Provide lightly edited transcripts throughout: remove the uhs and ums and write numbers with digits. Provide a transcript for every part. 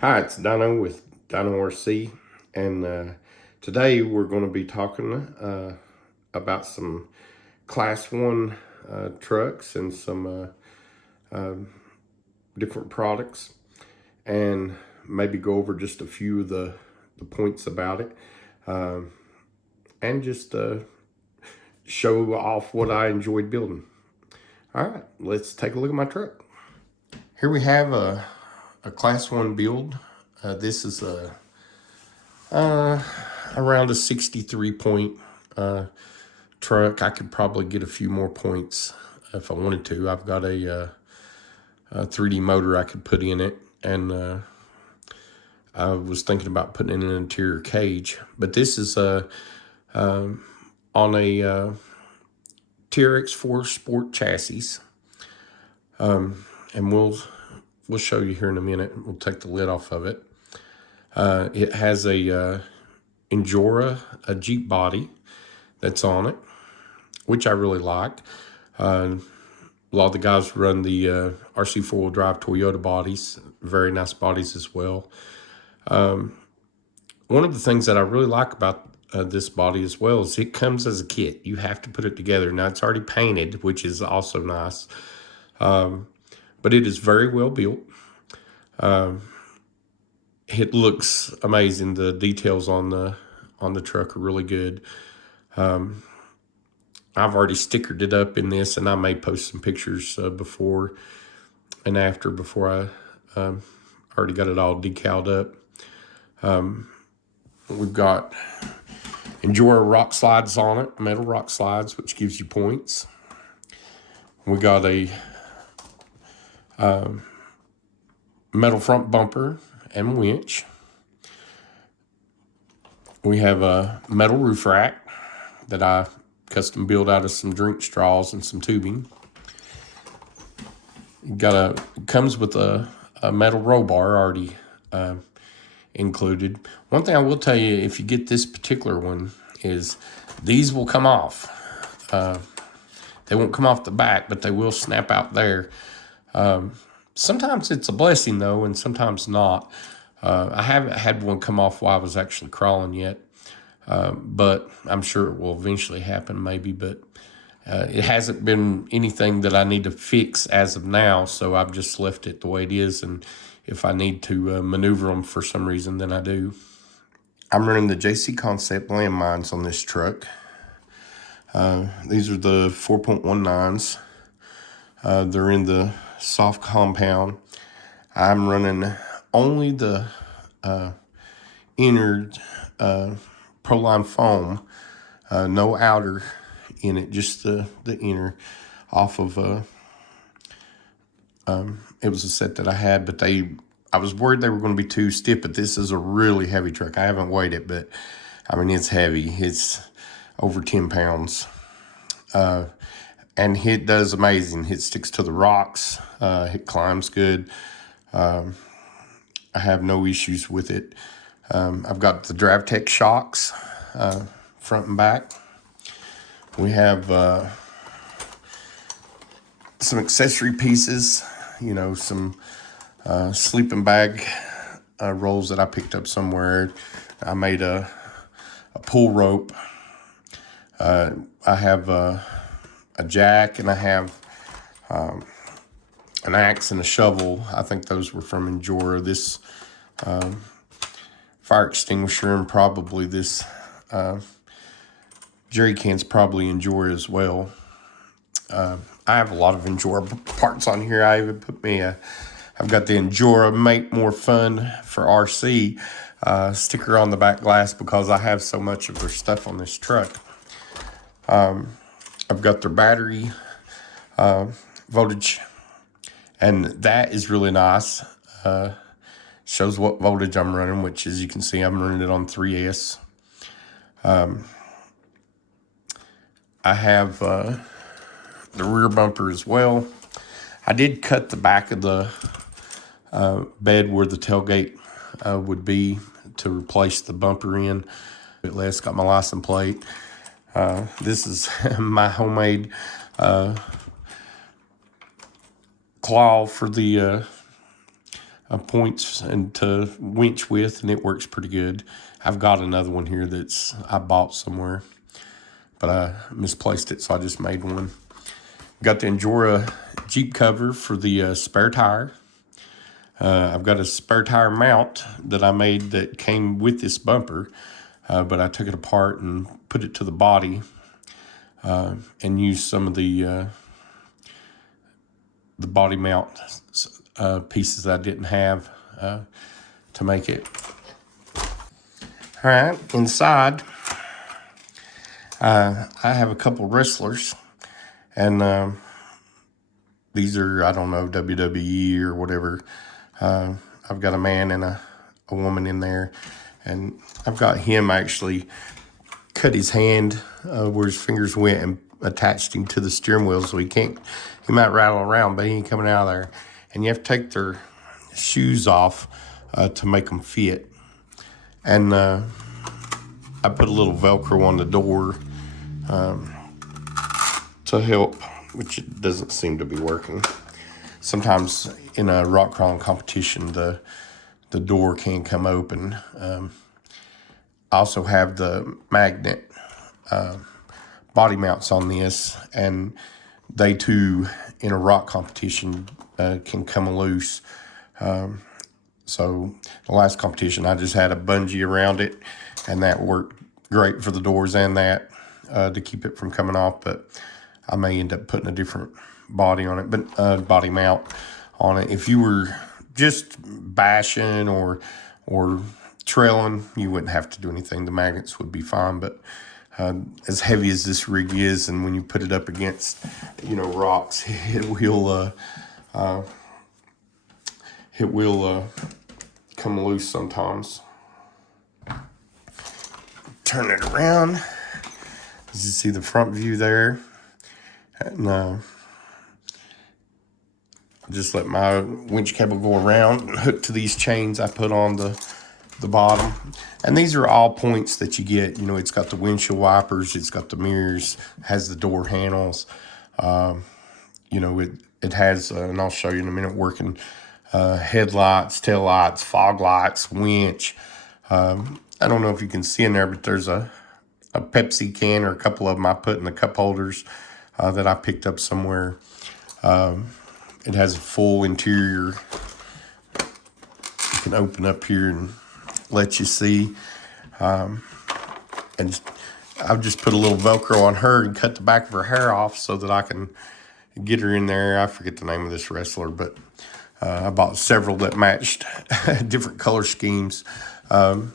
Hi, it's Dino with Dino RC, and today we're going to be talking about some Class 1 trucks and some different products, and maybe go over just a few of the points about it, and just show off what I enjoyed building. All right, let's take a look at my truck. Here we have a Class 1 build. This is around a 63 point truck. I could probably get a few more points if I wanted to. I've got a 3D motor I could put in it, and I was thinking about putting in an interior cage. But this is on a TRX-4 Sport chassis, and we'll show you here in a minute. We'll take the lid off of it. It has a Injora, a Jeep body that's on it, which I really like. A lot of the guys run the RC four-wheel drive Toyota bodies, very nice bodies as well. One of the things that I really like about this body as well is it comes as a kit. You have to put it together. Now it's already painted, which is also nice, but it is very well built. It looks amazing. The details on the truck are really good. I've already stickered it up in this, and I may post some pictures before and after before I already got it all decaled up. We've got Injora rock slides on it, metal rock slides, which gives you points. We got a metal front bumper and winch. We have a metal roof rack that I custom built out of some drink straws and some tubing. It comes with a metal roll bar already included. One thing I will tell you, if you get this particular one, is these will come off. They won't come off the back, but they will snap out there. Sometimes it's a blessing though, and sometimes not. I haven't had one come off while I was actually crawling yet, but I'm sure it will eventually happen maybe, but it hasn't been anything that I need to fix as of now, so I've just left it the way it is, and if I need to maneuver them for some reason, then I do. I'm running the JC Concept landmines on this truck. These are the 4.19s. They're in the soft compound. I'm running only the inner Proline foam, no outer in it, just the inner off of it was a set that I had, but I was worried they were going to be too stiff, but this is a really heavy truck. I haven't weighed it, but I mean, it's heavy. It's over 10 pounds. And it does amazing. It sticks to the rocks. It climbs good. I have no issues with it. I've got the DriveTech shocks, front and back. We have some accessory pieces, you know, some sleeping bag rolls that I picked up somewhere. I made a pull rope. I have a jack, and I have an axe and a shovel. I think those were from Injora. This fire extinguisher, and probably this jerry can's probably Injora as well. I have a lot of Injora parts on here. I even put I've got the Injora Make More Fun for RC sticker on the back glass because I have so much of their stuff on this truck. I've got their battery voltage, and that is really nice. Shows what voltage I'm running, which, as you can see, I'm running it on 3S. I have the rear bumper as well. I did cut the back of the bed where the tailgate would be to replace the bumper in. Bit less, got my license plate. This is my homemade claw for the points and to winch with, and it works pretty good. I've got another one here that's I bought somewhere, but I misplaced it, so I just made one. Got the Injora Jeep cover for the spare tire. I've got a spare tire mount that I made that came with this bumper, but I took it apart and put it to the body and used some of the body mount pieces that I didn't have to make it. All right, inside, I have a couple wrestlers, and these are, I don't know, WWE or whatever. I've got a man and a woman in there, and I've got him actually cut his hand where his fingers went and attached him to the steering wheel, so he might rattle around, but he ain't coming out of there. And you have to take their shoes off to make them fit. And I put a little Velcro on the door to help, which it doesn't seem to be working. Sometimes in a rock crawling competition, the door can come open. I also have the magnet body mounts on this, and they too, in a rock competition, can come loose. So the last competition, I just had a bungee around it, and that worked great for the doors and that to keep it from coming off. But I may end up putting a different body on it, but body mount on it. If you were just bashing or trailing, you wouldn't have to do anything. The magnets would be fine. But as heavy as this rig is, and when you put it up against, rocks, it will come loose sometimes. Turn it around. As you see the front view there, and just let my winch cable go around and hook to these chains I put on the bottom. And these are all points that you get. It's got the windshield wipers, it's got the mirrors, has the door handles. It has, and I'll show you in a minute, working headlights, tail lights, fog lights, winch. I don't know if you can see in there, but there's a Pepsi can, or a couple of them I put in the cup holders that I picked up somewhere. It has a full interior. You can open up here and let you see. And I've just put a little Velcro on her and cut the back of her hair off so that I can get her in there. I forget the name of this wrestler, but I bought several that matched different color schemes. And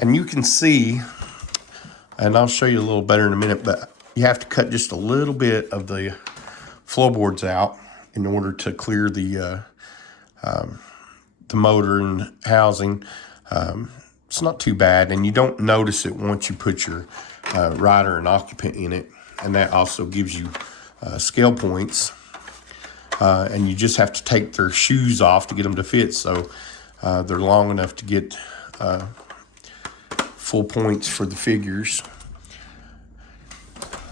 you can see, and I'll show you a little better in a minute, but you have to cut just a little bit of the floorboards out in order to clear the motor and housing. It's not too bad, and you don't notice it once you put your rider and occupant in it, and that also gives you scale points. And you just have to take their shoes off to get them to fit, so they're long enough to get full points for the figures.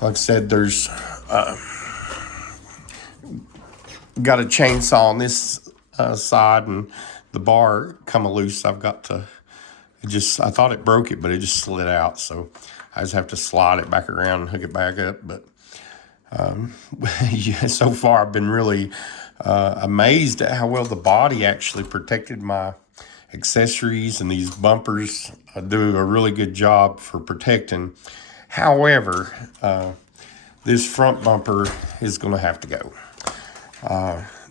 Like I said, there's got a chainsaw on this side, and the bar come loose. I've got to I thought it broke it, but it just slid out, so I just have to slide it back around and hook it back up. But yeah, so far I've been really amazed at how well the body actually protected my accessories, and these bumpers do a really good job for protecting. However, this front bumper is going to have to go.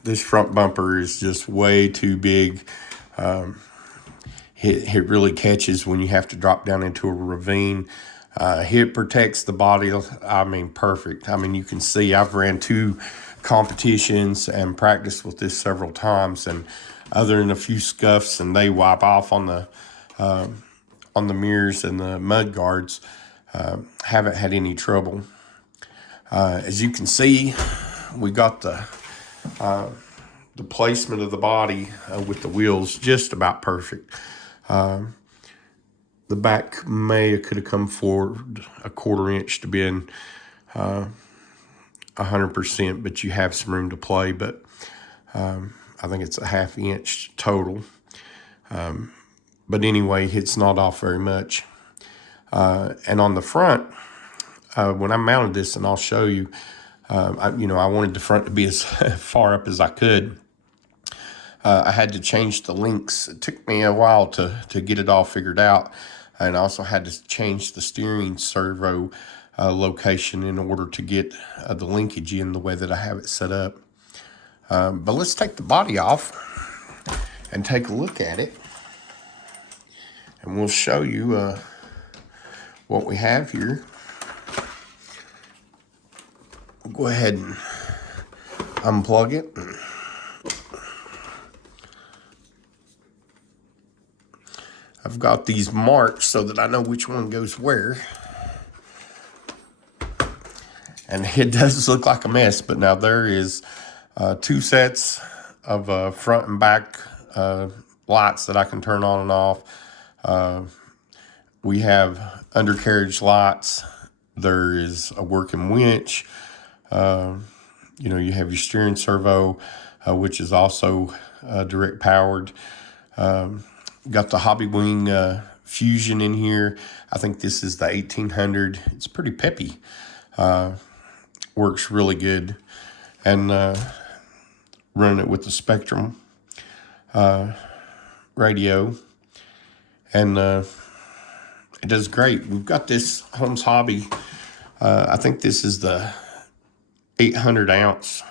This front bumper is just way too big. It really catches when you have to drop down into a ravine. It protects the body, perfect. You can see I've ran 2 competitions and practiced with this several times, and other than a few scuffs, and they wipe off on the mirrors and the mud guards, haven't had any trouble. As you can see, we got the placement of the body with the wheels just about perfect. The back could have come forward a 1/4 inch to being 100%, but you have some room to play. But I think it's a 1/2 inch total. But anyway, it's not off very much. And on the front, when I mounted this, and I'll show you, I wanted the front to be as far up as I could. I had to change the links. It took me a while to get it all figured out. And I also had to change the steering servo location in order to get the linkage in the way that I have it set up. But let's take the body off and take a look at it. And we'll show you what we have here. We'll go ahead and unplug it. I've got these marked so that I know which one goes where. And it does look like a mess, but now there is 2 sets of front and back lights that I can turn on and off. We have undercarriage lights. There is a working winch. You have your steering servo, which is also direct powered. Got the Hobbywing Fusion in here. I think this is the 1800. It's pretty peppy. Works really good. And running it with the Spectrum radio. And it does great. We've got this Holmes Hobby. I think this is the 800 ounce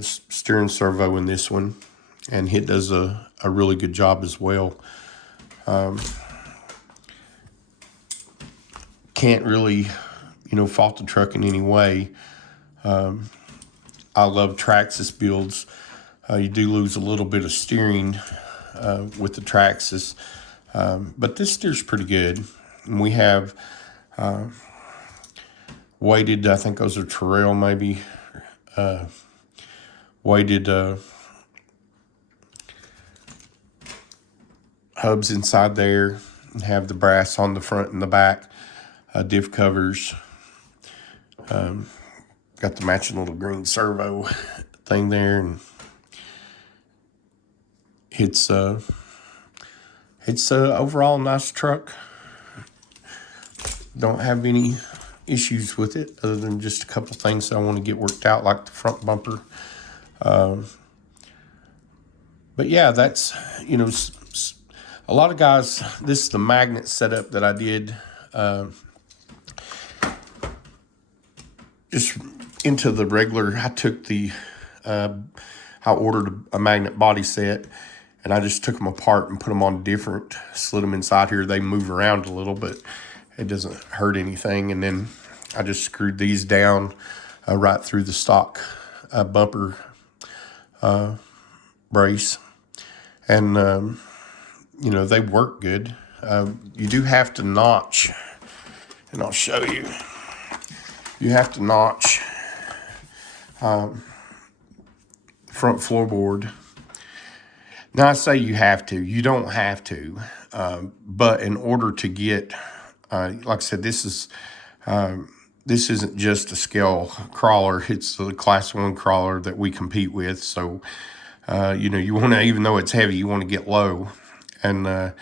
steering servo in this one. And it does a really good job as well. Can't really, fault the truck in any way. I love traxxas builds. You do lose a little bit of steering with the traxxas, but this steers pretty good. And we have weighted, I think those are Terrell maybe, weighted hubs inside there, and have the brass on the front and the back, diff covers. Got the matching little green servo thing there, and it's overall a nice truck. Don't have any issues with it other than just a couple things that I want to get worked out, like the front bumper. But yeah, that's, a lot of guys, this is the magnet setup that I did just into the regular. I took I ordered a magnet body set, and I just took them apart and put them on different, slid them inside here. They move around a little, but it doesn't hurt anything. And then I just screwed these down right through the stock bumper brace. And, they work good. You do have to notch, and I'll show you. You have to notch front floorboard. Now, I say you have to. You don't have to. But in order to get, like I said, this isn't just a scale crawler. It's the Class 1 crawler that we compete with. So, you want to, even though it's heavy, you want to get low. And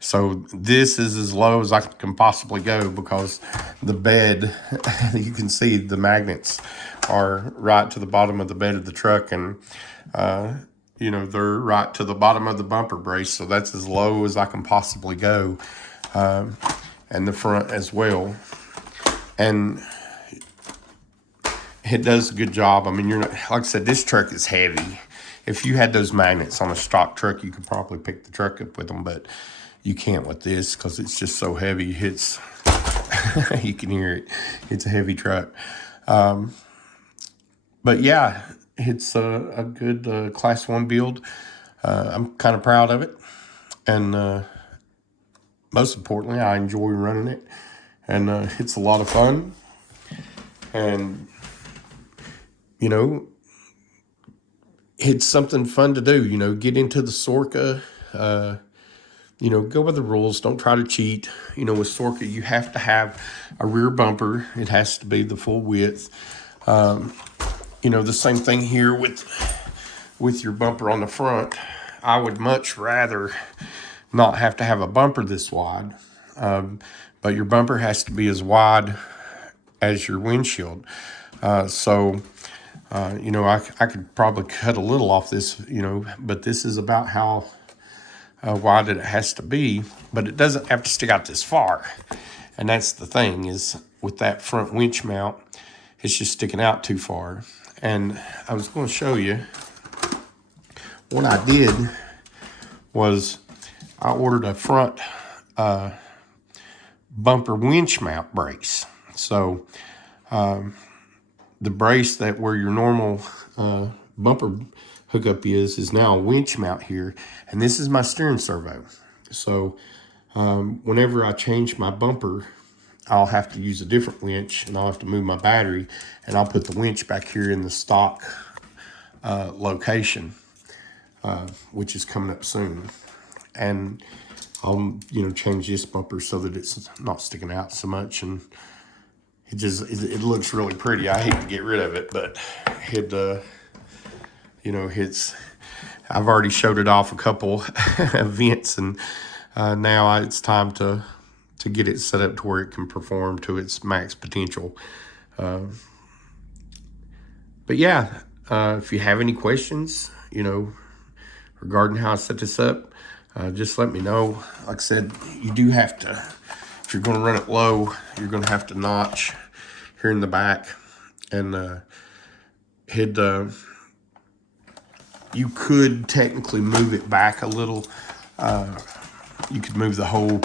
so this is as low as I can possibly go, because the bed, you can see the magnets are right to the bottom of the bed of the truck, and they're right to the bottom of the bumper brace. So that's as low as I can possibly go, and the front as well. And it does a good job. I mean, you're not, like I said, this truck is heavy. If you had those magnets on a stock truck, you could probably pick the truck up with them, but you can't with this because it's just so heavy. It's, you can hear it. It's a heavy truck. But yeah, it's a good Class 1 build. I'm kind of proud of it. And most importantly, I enjoy running it. And it's a lot of fun. And, it's something fun to do, get into the SORRCA, go by the rules. Don't try to cheat. With SORRCA, you have to have a rear bumper. It has to be the full width. The same thing here with your bumper on the front. I would much rather not have to have a bumper this wide. But your bumper has to be as wide as your windshield. You know, I could probably cut a little off this, you know, but this is about how wide it has to be, but it doesn't have to stick out this far. And that's the thing, is with that front winch mount, it's just sticking out too far. And I was going to show you what I did was I ordered a front bumper winch mount brace. So the brace that where your normal bumper hookup is now a winch mount here, and this is my steering servo. So whenever I change my bumper, I'll have to use a different winch, and I'll have to move my battery, and I'll put the winch back here in the stock location, which is coming up soon. And I'll, you know, change this bumper so that it's not sticking out so much, and it looks really pretty. I hate to get rid of it, but it you know, I've already showed it off a couple events, and now it's time to get it set up to where it can perform to its max potential. But yeah, if you have any questions, you know, regarding how I set this up, just let me know. Like I said, you do have to, if you're going to run it low, you're going to have to notch here in the back, and you could technically move it back a little. You could move the whole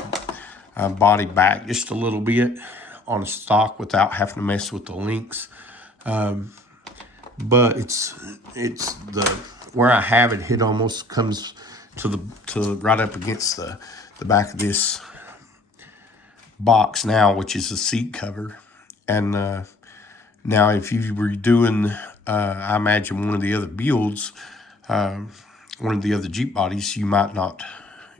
body back just a little bit on a stock without having to mess with the links. But it's where I have it, it almost comes to right up against the back of this box now, which is a seat cover. And now if you were doing, I imagine one of the other builds, one of the other Jeep bodies, you might not,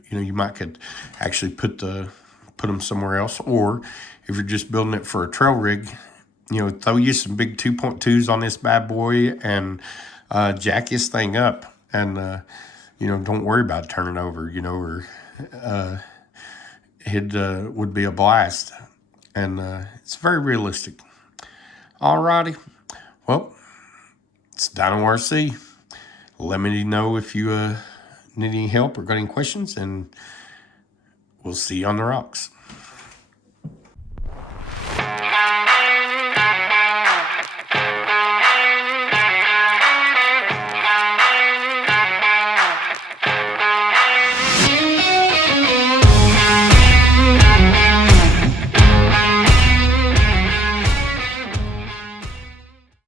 you know, you might could actually put them somewhere else. Or if you're just building it for a trail rig, you know, throw you some big 2.2s on this bad boy and jack this thing up, and you know, don't worry about turning over, you know, or it would be a blast. And it's very realistic. Alrighty, well, it's Dino RC. Let me know if you need any help or got any questions, and we'll see you on the rocks.